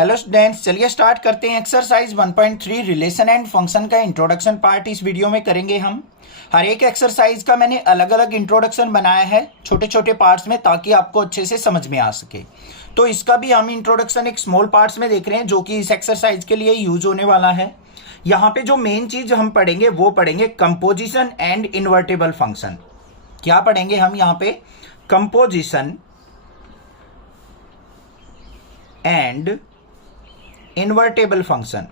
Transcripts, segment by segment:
Hello students, चलिए start करते हैं। एक्सरसाइज 1.3 रिलेशन एंड फंक्शन का इंट्रोडक्शन पार्ट इस वीडियो में करेंगे हम। हर एक एक्सरसाइज का मैंने अलग अलग इंट्रोडक्शन बनाया है छोटे छोटे पार्ट्स में, ताकि आपको अच्छे से समझ में आ सके। तो इसका भी हम इंट्रोडक्शन एक स्मॉल पार्ट्स में देख रहे हैं, जो कि इस एक्सरसाइज के लिए यूज होने वाला है। यहाँ पे जो मेन चीज हम पढ़ेंगे वो पढ़ेंगे कंपोजिशन एंड इन्वर्टेबल फंक्शन। क्या पढ़ेंगे हम यहाँ पे? Composition and invertible function.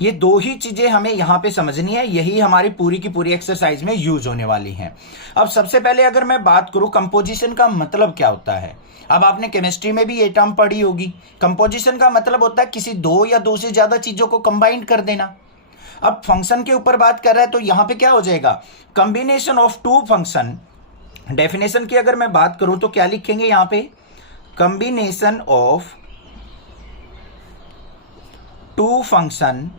ये दो ही चीजें हमें यहां पे समझनी है, यही हमारी पूरी की पूरी एक्सरसाइज में यूज होने वाली हैं। अब सबसे पहले अगर मैं बात करूं कंपोजिशन का मतलब क्या होता है, अब आपने केमिस्ट्री में भी ये टर्म पढ़ी होगी। कंपोजिशन का मतलब होता है किसी दो या दो से ज्यादा चीजों को कंबाइन कर देना। अब फंक्शन के ऊपर बात कर रहा है तो यहां पे क्या हो जाएगा? Combination of two function. Definition की अगर मैं बात करूं तो क्या लिखेंगे यहां पे? Combination of two function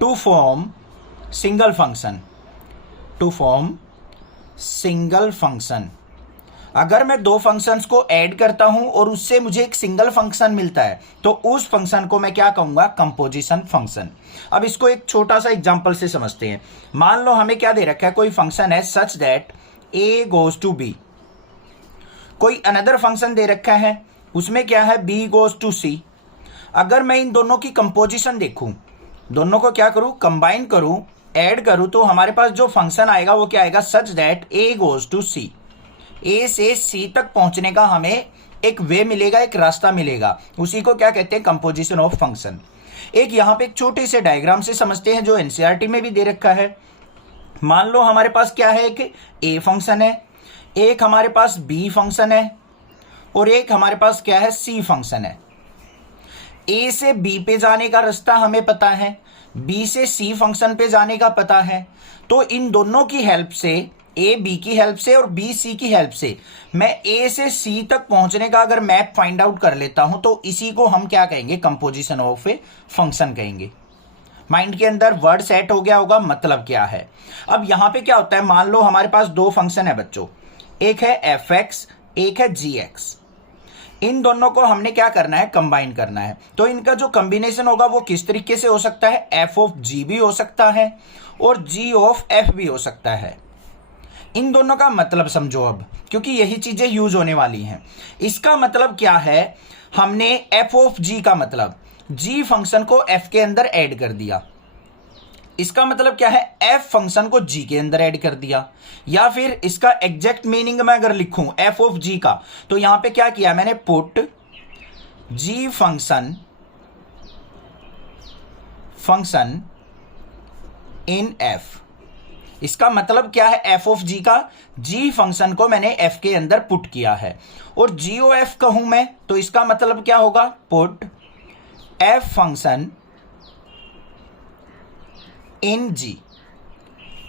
to form single function. To form single function. अगर मैं दो फंक्शंस को ऐड करता हूं और उससे मुझे एक सिंगल फंक्शन मिलता है तो उस फंक्शन को मैं क्या कहूंगा? Composition function. अब इसको एक छोटा सा एग्जांपल से समझते हैं। मान लो हमें क्या दे रखा है, कोई फंक्शन है सच that a goes to b। कोई अनदर फंक्शन दे रखा है, उसमें क्या है? b goes to c। अगर मैं इन दोनों की कंपोजिशन देखूं, दोनों को क्या करूं? कंबाइन करूं, ऐड करूं, तो हमारे पास जो फंक्शन आएगा वो क्या आएगा? सच that a goes to c। a से c तक पहुंचने का हमें एक वे मिलेगा, एक रास्ता मिलेगा। उसी को क्या कहते हैं? Composition of function. एक यहां पे एक छोटे से डायग्राम से समझते हैं जो एनसीईआरटी में भी दे रखा है। मान लो हमारे पास क्या है? एक a फंक्शन है, एक हमारे पास b फंक्शन है और एक हमारे पास क्या है? c फंक्शन है। a से b पे जाने का रास्ता हमें पता है, b से c फंक्शन पे जाने का पता है। तो इन दोनों की हेल्प से, a b की हेल्प से और b c की हेल्प से, मैं a से c तक पहुंचने का अगर मैप फाइंड आउट कर लेता हूं तो इसी को हम क्या कहेंगे? कंपोजिशन ऑफ ए फंक्शन कहेंगे। माइंड के अंदर वर्ड सेट हो गया होगा मतलब क्या है। अब यहां पे क्या होता है, मान लो हमारे पास दो फंक्शन है बच्चों, एक है fx, एक है gx। इन दोनों को हमने क्या करना है? कंबाइन करना है। तो इनका जो कॉम्बिनेशन होगा वो किस तरीके से हो सकता है? f ऑफ g भी हो सकता है और g ऑफ f भी हो सकता है। इन दोनों का मतलब समझो अब, क्योंकि यही चीजें यूज होने वाली हैं। इसका मतलब क्या है? हमने f ऑफ g का मतलब g फंक्शन को f के अंदर ऐड कर दिया। इसका मतलब क्या है? f फंक्शन को g के अंदर ऐड कर दिया। या फिर इसका एग्जैक्ट मीनिंग मैं अगर लिखूं f ऑफ g का, तो यहां पे क्या किया मैंने? Put g function in f। इसका मतलब क्या है? f ऑफ g का g फंक्शन को मैंने f के अंदर पुट किया है। और g ओ f कहूं मैं तो इसका मतलब क्या होगा? Put f function in g।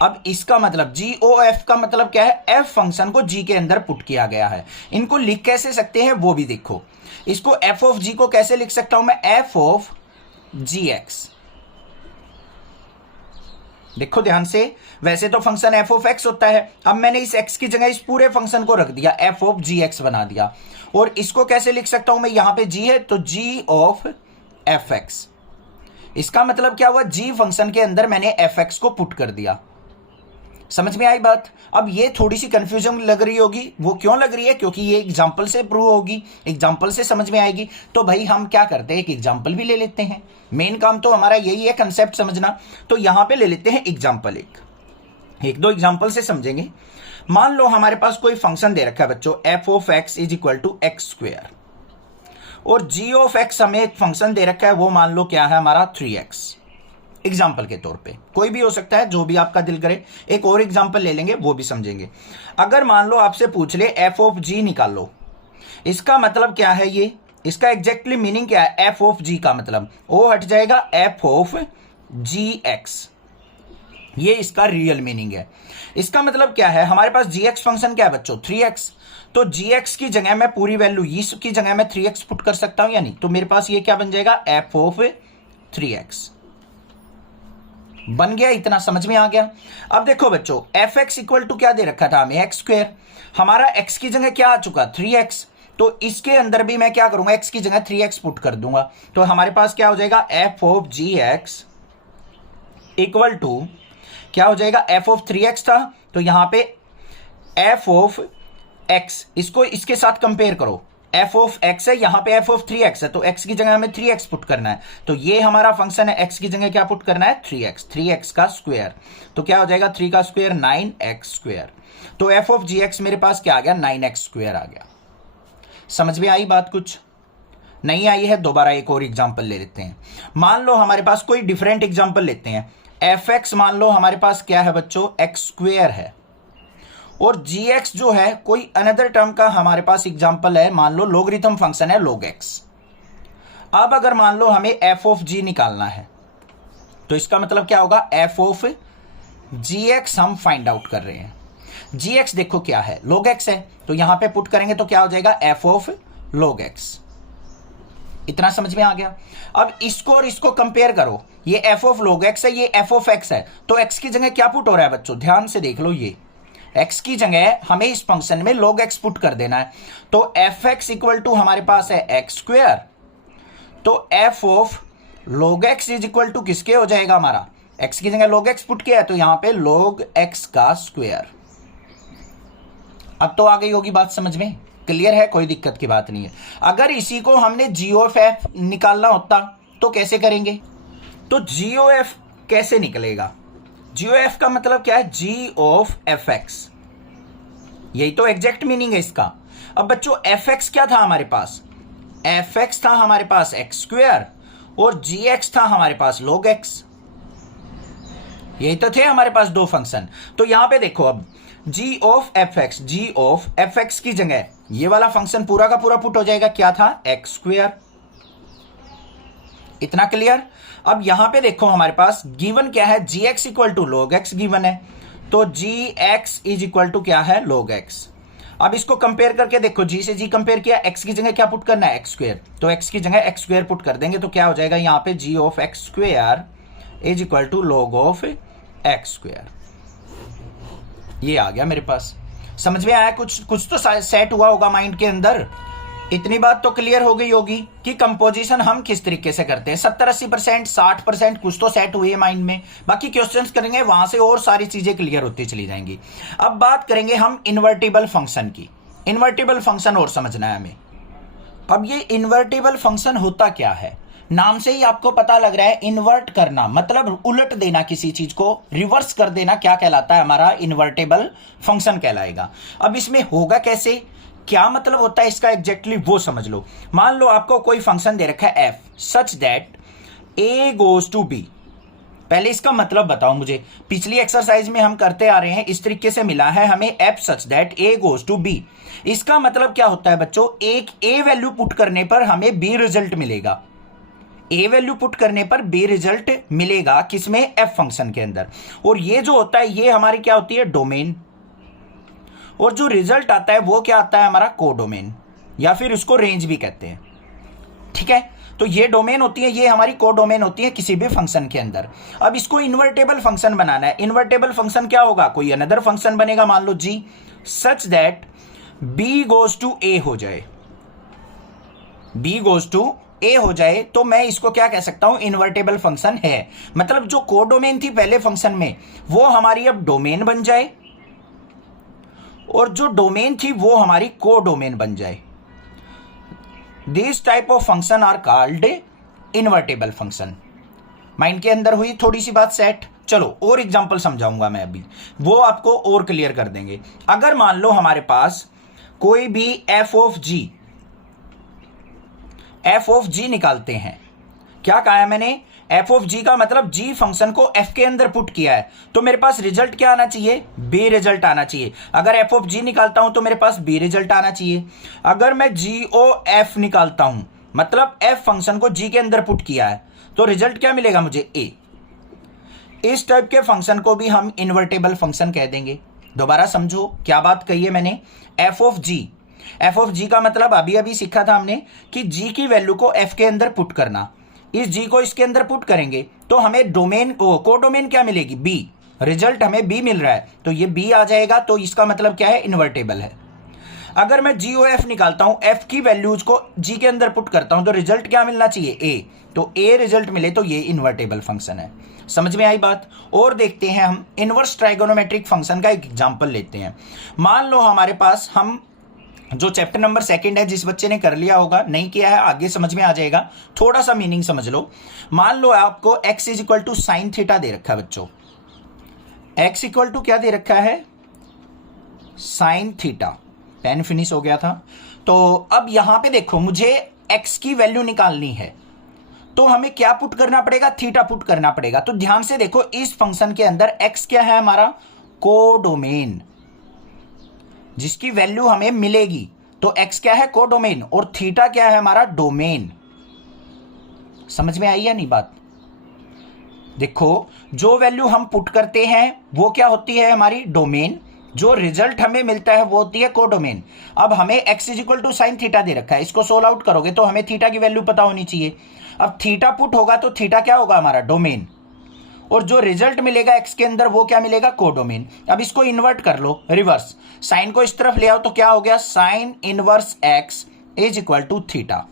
अब इसका मतलब g o f का मतलब क्या है? f फंक्शन को g के अंदर पुट किया गया है। इनको लिख कैसे सकते हैं वो भी देखो। इसको f ऑफ g को कैसे लिख सकता हूं मैं? f of gx। देखो ध्यान से, वैसे तो फंक्शन f ऑफ x होता है, अब मैंने इस x की जगह इस पूरे फंक्शन को रख दिया, f ऑफ gx बना दिया। और इसको कैसे लिख सकता हूं मैं? यहां पे g है तो g ऑफ fx। इसका मतलब क्या हुआ? g फंक्शन के अंदर मैंने fx को पुट कर दिया। समझ में आई बात? अब ये थोड़ी सी कंफ्यूजन लग रही होगी, वो क्यों लग रही है? क्योंकि ये एग्जांपल से प्रूव होगी, एग्जांपल से समझ में आएगी। तो भाई हम क्या करते हैं? एक एग्जांपल भी ले लेते हैं। मेन काम तो हमारा यही है, कंसेप्ट समझना। तो यहां पे ले लेते हैं एग्जांपल। एक दो एग्जांपल से समझेंगे। मान लो हमारे पास कोई फंक्शन दे रखा है बच्चों, f of x is equal to x square, और g ऑफ x हमें एक फंक्शन दे रखा है, वो मान लो क्या है हमारा? 3x। एग्जाम्पल के तौर पे कोई भी हो सकता है, जो भी आपका दिल करे। एक और एग्जाम्पल ले लेंगे, वो भी समझेंगे। अगर मान लो आपसे पूछ ले f ऑफ g निकालो, इसका मतलब क्या है? ये इसका एग्जैक्टली मीनिंग क्या है? f ऑफ g का मतलब o हट जाएगा, f ऑफ gx। ये इसका रियल मीनिंग है। इसका मतलब क्या है? हमारे पास gx फंक्शन क्या है बच्चों? 3x। तो gx की जगह मैं पूरी वैल्यू इस की जगह मैं 3x पुट कर सकता हूं या नहीं? तो मेरे पास ये क्या बन जाएगा? f ऑफ 3x बन गया। इतना समझ में आ गया। अब देखो बच्चों, एफ एक्स इक्वल टू क्या दे रखा था हमें? X square. हमारा x की जगह क्या आ चुका 3x, तो इसके अंदर भी मैं क्या करूंगा x की जगह 3x पुट कर दूंगा। तो हमारे पास क्या हो जाएगा f of gx equal to क्या हो जाएगा f ऑफ 3x था, तो यहां पे f ऑफ x, इसको इसके साथ कंपेयर करो, f ऑफ x है, यहां पे f ऑफ 3x है, तो x की जगह हमें 3x पुट करना है। तो ये हमारा फंक्शन है, x की जगह क्या पुट करना है 3x का स्क्वायर, तो क्या हो जाएगा 3 का स्क्वायर 9x स्क्वायर। तो f ऑफ gx मेरे पास क्या आ गया 9x स्क्वायर आ गया। समझ में आई बात? कुछ नहीं आई है? दोबारा एक और एग्जांपल ले लेते हैं। मान लो हमारे पास कोई डिफरेंट एग्जांपल लेते हैं। fx मान लो हमारे पास क्या है बच्चों x स्क्वायर है, और gx जो है कोई अनदर टर्म का हमारे पास एग्जांपल है, मान लो लोगरिथम फंक्शन है log x। अब अगर मान लो हमें f ऑफ g निकालना है, तो इसका मतलब क्या होगा f ऑफ gx हम फाइंड आउट कर रहे हैं। gx देखो क्या है log x है, तो यहां पे पुट करेंगे तो क्या हो जाएगा f ऑफ log x। इतना समझ में आ गया? अब इसको और इसको कंपेयर करो, ये f ऑफ log x है, ये f ऑफ x है, तो x की जगह क्या पुट हो रहा है बच्चों, ध्यान से देख लो, ये x की जगह हमें इस फंक्शन में log x पुट कर देना है। तो fx इक्वल टू हमारे पास है x स्क्वायर, तो f of log x is equal to किसके हो जाएगा, हमारा x की जगह log x पुट किया है, तो यहां पे log x का स्क्वायर। अब तो आ गई होगी बात समझ में, क्लियर है, कोई दिक्कत की बात नहीं है। अगर इसी को हमने g ऑफ f निकालना होता तो कैसे करेंगे? तो g ऑफ f कैसे निकलेगा? g ऑफ f का मतलब क्या है, g ऑफ fx, यही तो एग्जैक्ट मीनिंग है इसका। अब बच्चों fx क्या था हमारे पास, fx था हमारे पास x स्क्वायर, और gx था हमारे पास log x, यही तो थे हमारे पास दो फंक्शन। तो यहां पे देखो, अब g ऑफ fx की जगह ये वाला फंक्शन पूरा का पूरा पुट हो जाएगा, क्या था x स्क्वायर। इतना क्लियर? अब यहां पे देखो हमारे पास गिवन क्या है, gx equal to log x given है, तो gx इज इक्वल टू क्या है log x। अब इसको कंपेयर करके देखो, g से g कंपेयर किया, x की जगह क्या पुट करना है x स्क्वायर, तो x की जगह x स्क्वायर पुट कर देंगे, तो क्या हो जाएगा यहां पे g of x square is equal to log of x square. ये आ गया मेरे पास। समझ में आया? कुछ तो सेट हुआ होगा माइंड के अंदर। इतनी बात तो क्लियर हो गई होगी कि कंपोजिशन हम किस तरीके से करते हैं। 70-80%, 60% कुछ तो सेट हुई है माइंड में। बाकी क्वेश्चंस करेंगे वहां से और सारी चीजें क्लियर होती चली जाएंगी। अब बात करेंगे हम इन्वर्टिबल फंक्शन की। इन्वर्टिबल फंक्शन और समझना है हमें। अब ये इन्वर्टिबल फंक्शन होता क्या है, नाम से ही आपको पता लग रहा है, इन्वर्ट करना मतलब उलट देना, किसी चीज को रिवर्स कर देना, क्या कहलाता है, हमारा इन्वर्टेबल फंक्शन कहलाएगा। अब इसमें होगा कैसे, क्या मतलब होता है इसका एग्जैक्टली वो समझ लो। मान लो आपको कोई फंक्शन दे रखा है f such that a goes to b। पहले इसका मतलब बताओ मुझे, पिछली एक्सरसाइज में हम करते आ रहे हैं, इस तरीके से मिला है हमें f such that a goes to b। इसका मतलब क्या होता है बच्चों, एक a वैल्यू पुट करने पर हमें b रिजल्ट मिलेगा, a वैल्यू पुट करने पर b रिजल्ट मिलेगा, किसमें, f फंक्शन के अंदर। और ये जो होता है ये हमारी क्या होती है, डोमेन, और जो रिजल्ट आता है वो क्या आता है, हमारा कोडोमेन, या फिर उसको रेंज भी कहते हैं। ठीक है, तो ये डोमेन होती है, ये हमारी कोडोमेन होती है किसी भी फंक्शन के अंदर। अब इसको इन्वर्टेबल फंक्शन बनाना है। इन्वर्टेबल फंक्शन क्या होगा, कोई अनदर फंक्शन बनेगा, मान लो g such that b goes to a हो जाए, b गोज टू a हो जाए, तो मैं इसको क्या कह सकता हूं, इन्वर्टेबल फंक्शन है। मतलब जो कोडोमेन थी पहले फंक्शन में वो हमारी अब डोमेन बन जाए, और जो डोमेन थी वो हमारी कोडोमेन बन जाए। This type of function are called invertible function. Mind के अंदर हुई थोड़ी सी बात सेट। चलो और एग्जांपल समझाऊंगा मैं अभी, वो आपको और क्लियर कर देंगे। अगर मान लो हमारे पास कोई भी f ऑफ g निकालते हैं, क्या कहा है मैंने, f ऑफ g का मतलब g फंक्शन को f के अंदर पुट किया है, तो मेरे पास रिजल्ट क्या आना चाहिए, b रिजल्ट आना चाहिए। अगर f ऑफ g निकालता हूं तो मेरे पास b रिजल्ट आना चाहिए। अगर मैं g o f निकालता हूं, मतलब f फंक्शन को g के अंदर पुट किया है, तो रिजल्ट क्या मिलेगा मुझे, a। इस टाइप के फंक्शन को भी हम इन्वर्टेबल फंक्शन कह देंगे। दोबारा समझो क्या बात कही है मैंने, f ऑफ g का मतलब अभी अभी सीखा था हमने कि g की वैल्यू को f के अंदर पुट करना। इस g को इसके अंदर पुट करेंगे तो हमें डोमेन कोडोमेन क्या मिलेगी, b। रिजल्ट हमें बी मिल रहा है तो ये बी आ जाएगा, तो इसका मतलब क्या है, इन्वर्टेबल है। अगर मैं जी ओ एफ निकालता हूं, एफ की वैल्यूज को जी के अंदर पुट करता हूं, तो रिजल्ट क्या मिलना चाहिए, ए, तो ए रिजल्ट मिले तो ये इन्वर्टेबल फंक्शन है। समझ में आई बात। और देखते हैं हम इनवर्स ट्राइगोनोमेट्रिक फंक्शन का एक एग्जांपल लेते हैं। मान लो हमारे पास, हम जो चैप्टर नंबर 2 है, जिस बच्चे ने कर लिया होगा, नहीं किया है आगे समझ में आ जाएगा, थोड़ा सा मीनिंग समझ लो। मान लो आपको x is equal to sine theta दे रखा है बच्चों, x इक्वल टू क्या दे रखा है, साइन थीटा। पेन फिनिश हो गया था। तो अब यहां पे देखो, मुझे x की वैल्यू निकालनी है, तो हमें क्या पुट करना पड़ेगा, थीटा पुट करना पड़ेगा। तो ध्यान से देखो, इस फंक्शन के अंदर x क्या है हमारा, कोडोमेन, जिसकी वैल्यू हमें मिलेगी। तो x क्या है, कोडोमेन, और थीटा क्या है हमारा, डोमेन। समझ में आई या नहीं बात। देखो, जो वैल्यू हम पुट करते हैं वो क्या होती है हमारी, डोमेन। जो रिजल्ट हमें मिलता है वो होती है कोडोमेन। अब हमें x is equal to sine theta दे रखा है, इसको सोल्व आउट करोगे तो हमें थीटा की वैल्यू पता होनी चाहिए। अब थीटा पुट होगा तो थीटा क्या होगा हमारा, डोमेन, और जो रिजल्ट मिलेगा x के अंदर वो क्या मिलेगा, कोडोमेन। अब इसको इन्वर्ट कर लो, रिवर्स, साइन को इस तरफ ले आओ तो क्या हो गया, sine inverse x is equal to theta.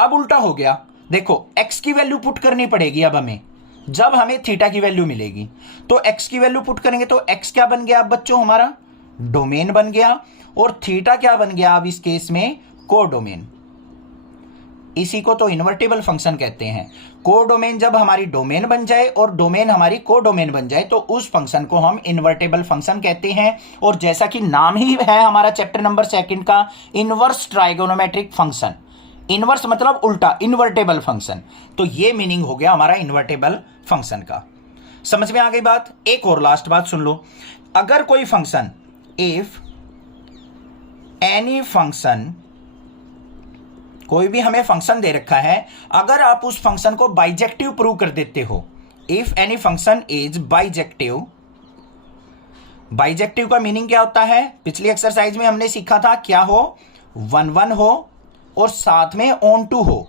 अब उल्टा हो गया, देखो x की वैल्यू पुट करनी पड़ेगी अब हमें, जब हमें थीटा की वैल्यू मिलेगी। तो x की वैल्यू पुट करेंगे तो x क्या बन गया अब बच्चों, हमारा डोमेन बन गया, और थीटा क्या बन गया अब इस केस में, कोडोमेन। इसी को तो इन्वर्टेबल फंक्शन कहते हैं। कोडोमेन जब हमारी डोमेन बन जाए और डोमेन हमारी कोडोमेन बन जाए तो उस फंक्शन को हम इन्वर्टेबल फंक्शन कहते हैं। और जैसा कि नाम ही है हमारा चैप्टर नंबर 2 का, इनवर्स ट्राइगोनोमेट्रिक फंक्शन। इनवर्स मतलब उल्टा, इन्वर्टेबल फंक्शन। तो ये मीनिंग हो गया हमारा इन्वर्टेबल फंक्शन का। समझ में आ गई बात। एक और लास्ट बात सुन लो, अगर कोई फंक्शन, इफ एनी फंक्शन, कोई भी हमें फंक्शन दे रखा है, अगर आप उस फंक्शन को बाइजेक्टिव प्रूव कर देते हो, if any function is bijective. Bijective का मीनिंग क्या होता है, पिछली एक्सरसाइज में हमने सीखा था, क्या हो, 1 1 हो और साथ में ऑन टू हो,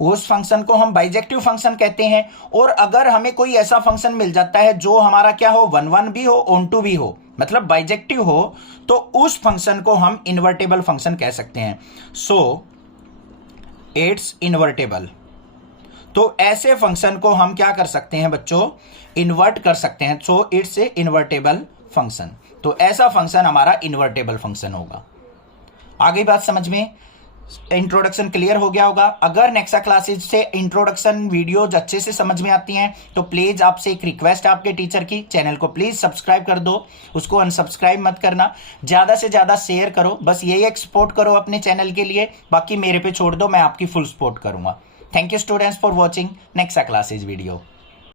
उस फंक्शन को हम बाइजेक्टिव फंक्शन कहते हैं। और अगर हमें कोई ऐसा फंक्शन मिल जाता है जो हमारा क्या हो, 1 1 भी हो, ऑन टू भी हो, मतलब बाइजेक्टिव हो, तो उस फंक्शन को हम इन्वर्टेबल फंक्शन कह सकते हैं। So it's invertible. तो ऐसे फंक्शन को हम क्या कर सकते हैं बच्चों, इन्वर्ट कर सकते हैं। So it's a invertible function. तो ऐसा फंक्शन हमारा इन्वर्टेबल फंक्शन होगा। आगे बात समझ में, इंट्रोडक्शन क्लियर हो गया होगा। अगर नेक्सा क्लासेज से इंट्रोडक्शन वीडियोज अच्छे से समझ में आती हैं तो प्लीज आपसे एक रिक्वेस्ट है आपके टीचर की, चैनल को प्लीज सब्सक्राइब कर दो, उसको अनसब्सक्राइब मत करना, ज्यादा से ज्यादा शेयर करो, बस यही एक सपोर्ट करो अपने चैनल के लिए, बाकी मेरे पे छोड़ दो, मैं आपकी फुल सपोर्ट करूंगा। Thank you students for watching Nexa classes video.